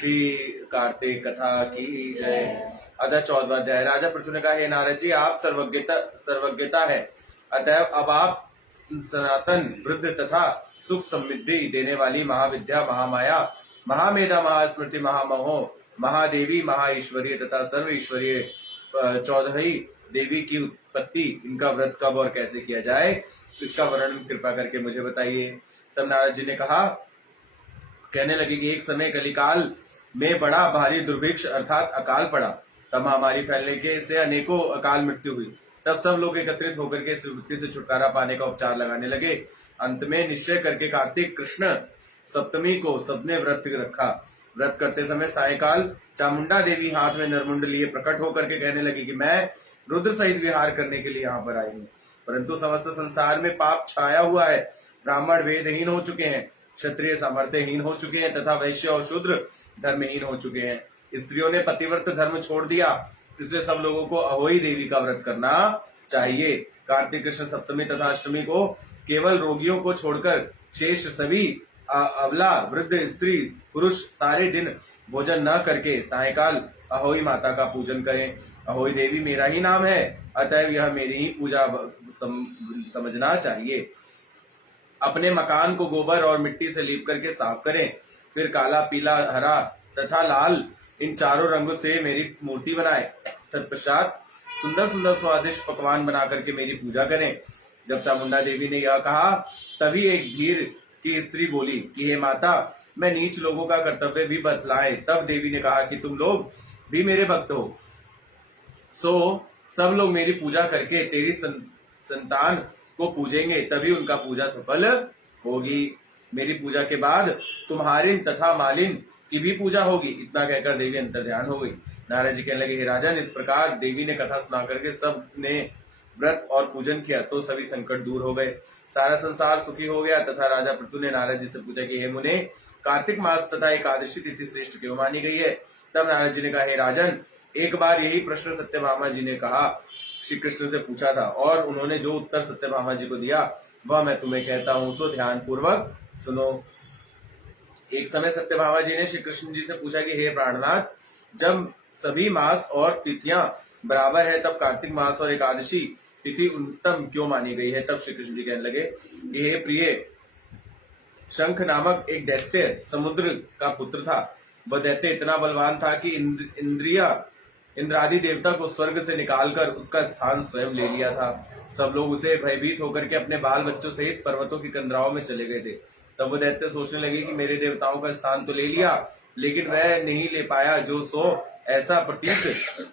श्री कार्तिक कथा की जय। अतः 14वां अध्याय। राजा पृथु ने कहा, हे नारद जी, आप सर्वज्ञता है, अतएव अब आप सनातन वृद्ध तथा सुख समृद्धि देने वाली महाविद्या, महामाया, महामेधा, महास्मृति, महामोह, महादेवी, महाईश्वरीय तथा सर्व ईश्वरीय 14 देवी की उत्पत्ति, इनका व्रत कब और कैसे किया जाए, इसका वर्णन कृपा करके मुझे बताइए। तब नारद जी ने कहा, कहने लगे कि एक समय कलिकाल में बड़ा भारी दुर्भिक्ष अर्थात अकाल पड़ा। तब महामारी फैलने के से अनेकों अकाल मृत्यु हुई। तब सब लोग एकत्रित होकर के इस विपत्ति से छुटकारा पाने का उपचार लगाने लगे। अंत में निश्चय करके कार्तिक कृष्ण सप्तमी को सबने व्रत रखा। व्रत करते समय सायकाल चामुंडा देवी हाथ में नरमुंड लिए प्रकट होकर के कहने लगी कि मैं रुद्र सहित विहार करने के लिए यहाँ पर आई हूँ, परंतु समस्त संसार में पाप छाया हुआ है। ब्राह्मण वेदहीन हो चुके हैं, क्षत्रिय सामर्थ्यहीन हो चुके हैं तथा वैश्य और शूद्र धर्महीन हो चुके हैं। स्त्रियों ने पतिव्रत धर्म छोड़ दिया, इसलिए सब लोगों को अहोई देवी का व्रत करना चाहिए। कार्तिक कृष्ण सप्तमी तथा अष्टमी को केवल रोगियों को छोड़कर शेष सभी अबला, वृद्ध, स्त्री, पुरुष सारे दिन भोजन न करके सायकाल अहोई माता का पूजन करें। अहोई देवी मेरा ही नाम है, अतएव यह मेरी ही पूजा समझना चाहिए। अपने मकान को गोबर और मिट्टी से लीप करके साफ करें, फिर काला, पीला, हरा तथा लाल इन चारों रंगों से मेरी मूर्ति बनाए। तत्पश्चात सुंदर सुंदर स्वादिष्ट पकवान बना करके मेरी पूजा करें। जब चामुंडा देवी ने यह कहा, तभी एक धीर की स्त्री बोली कि हे माता, मैं नीच लोगों का कर्तव्य भी बतलाएं। तब देवी ने कहा कि तुम लोग भी मेरे भक्त हो, सो सब लोग मेरी पूजा करके तेरी संतान को पूजेंगे, तभी उनका पूजा सफल होगी। मेरी पूजा के बाद तुम्हारिन तथा मालिन की भी पूजा होगी। इतना कहकर देवी अंतर्ध्यान हो गई। नारद जी कहने लगे, हे राजन, इस प्रकार देवी ने कथा सुना करके सब ने व्रत और पूजन किया तो सभी संकट दूर हो गए, सारा संसार सुखी हो गया। तथा राजा पृथु ने नारद जी से पूछा कि हे मुने, कार्तिक मास तथा एकादशी तिथि श्रेष्ठ क्यों मानी गई है? तब नारद जी ने कहा, हे राजन, एक बार यही प्रश्न सत्यभामा जी ने कहा श्री कृष्ण से पूछा था, और उन्होंने जो उत्तर सत्यभामा जी को दिया वह मैं तुम्हें कहता हूँ, सो ध्यान पूर्वक सुनो। एक समय सत्यभामा जी ने श्री कृष्ण जी से पूछा कि हे प्राणनाथ, जब सभी मास और तिथियां बराबर है, तब कार्तिक मास और एकादशी तिथि उत्तम क्यों मानी गई है? तब श्री कृष्ण जी कहने लगे, हे प्रिय, शंख नामक एक दैत्य समुद्र का पुत्र था। वह दैत्य इतना बलवान था कि इंद्रादि देवता को स्वर्ग से निकालकर उसका स्थान स्वयं ले लिया था। सब लोग उसे भयभीत होकर के अपने बाल बच्चों सहित पर्वतों की कंदराओं में चले गए थे। तब वो दैत्य सोचने लगे कि मेरे देवताओं का स्थान तो ले लिया, लेकिन वह नहीं ले पाया जो सो ऐसा प्रतीत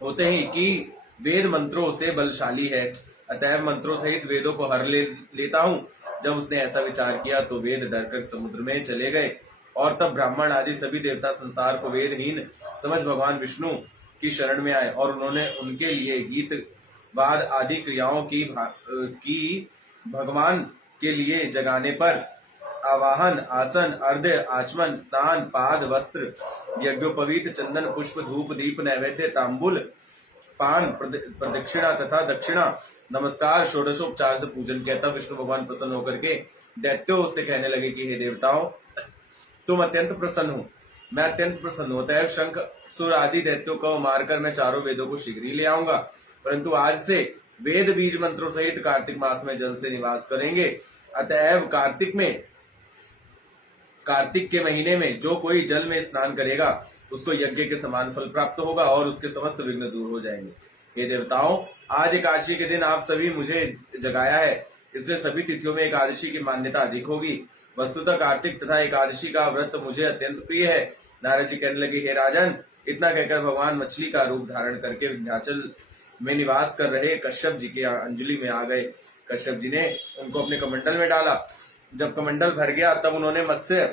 होते ही कि वेद मंत्रों से बलशाली है, अतएव मंत्रों सहित वेदों को हर लेता हूँ। जब उसने ऐसा विचार किया तो वेद डरकर समुद्र में चले गए, और तब ब्राह्मण आदि सभी देवता संसार को वेदहीन समझ भगवान विष्णु की शरण में आए, और उन्होंने उनके लिए गीत वाद आदि क्रियाओं की भगवान के लिए जगाने पर आवाहन, आसन, अर्घ्य, आचमन, स्नान, पाद, वस्त्र, यज्ञोपवीत, चंदन, पुष्प, धूप, दीप, नैवेद्य, तांबुल, पान, प्रदक्षिणा तथा दक्षिणा, नमस्कार, षोडशोपचार से पूजन किया। तब विष्णु भगवान प्रसन्न होकर के दैत्यों से कहने लगे कि हे देवताओं, तुम अत्यंत प्रसन्न हो, मैं अत्यंत प्रसन्न हूं, अतएव शंख सुर आदि दैत्यों को मारकर मैं चारों वेदों को शीघ्र ही ले आऊंगा। परंतु आज से वेद बीज मंत्रों सहित कार्तिक मास में जल से निवास करेंगे। अतएव कार्तिक के महीने में जो कोई जल में स्नान करेगा उसको यज्ञ के समान फल प्राप्त होगा और उसके समस्त विघ्न दूर हो जाएंगे। हे देवताओं, आज एकादशी के दिन आप सभी मुझे जगाया है, इसलिए सभी तिथियों में एकादशी की मान्यता अधिक होगी। वस्तुतः कार्तिक तथा एकादशी का व्रत मुझे अत्यंत प्रिय है। नारद जी कहने लगे, हे राजन, इतना कहकर भगवान मछली का रूप धारण करके विंध्याचल में निवास कर रहे कश्यप जी की अंजलि में आ गए। कश्यप जी ने उनको अपने कमंडल में डाला। जब कमंडल भर गया तब उन्होंने मत्स्य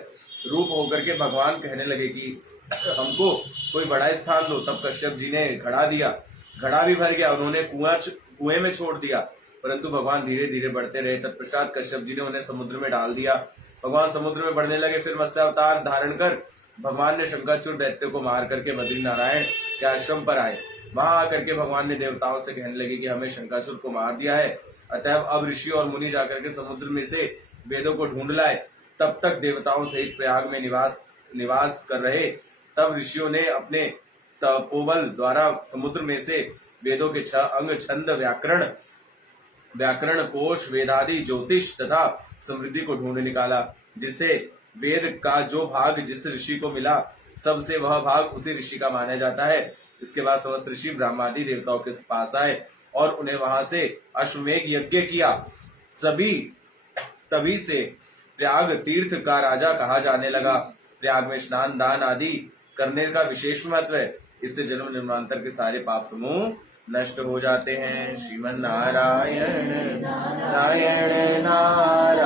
रूप होकर के भगवान कहने लगे कि हमको कोई बड़ा स्थान दो। तब कश्यप जी ने घड़ा दिया, घड़ा भी भर गया, उन्होंने कुएं में छोड़ दिया, परंतु भगवान धीरे धीरे बढ़ते रहे। तत्पश्चात कश्यप जी ने उन्हें समुद्र में डाल दिया। भगवान समुद्र में बढ़ने लगे। फिर मत्स्य अवतार धारण कर भगवान ने शंखचूड़ दैत्य को मार करके बद्री नारायण के आश्रम पर आए। वहां आकर के भगवान ने देवताओं से कहने लगे कि हमें शंखासुर को मार दिया है, अतएव अब ऋषि और मुनि जाकर के समुद्र में से वेदों को ढूंढ लाए। तब तक देवताओं सहित प्रयाग में निवास निवास कर रहे, तब ऋषियों ने अपने तपोबल द्वारा समुद्र में से वेदों के 6 अंग छंद व्याकरण कोश वेदादि ज्योतिष तथा समृद्धि को ढूंढ निकाला, जिससे वेद का जो भाग जिस ऋषि को मिला सबसे वह भाग उसी ऋषि का माना जाता है। इसके बाद समस्त ऋषि ब्रह्मादि देवताओं के पास आए और उन्हें वहां से अश्वमेघ यज्ञ किया। तभी से प्रयाग तीर्थ का राजा कहा जाने लगा। प्रयाग में स्नान दान आदि करने का विशेष महत्व है। इससे जन्म जन्मांतर के सारे पाप समूह नष्ट हो जाते हैं। श्रीमन नारायण नारायण नारायण।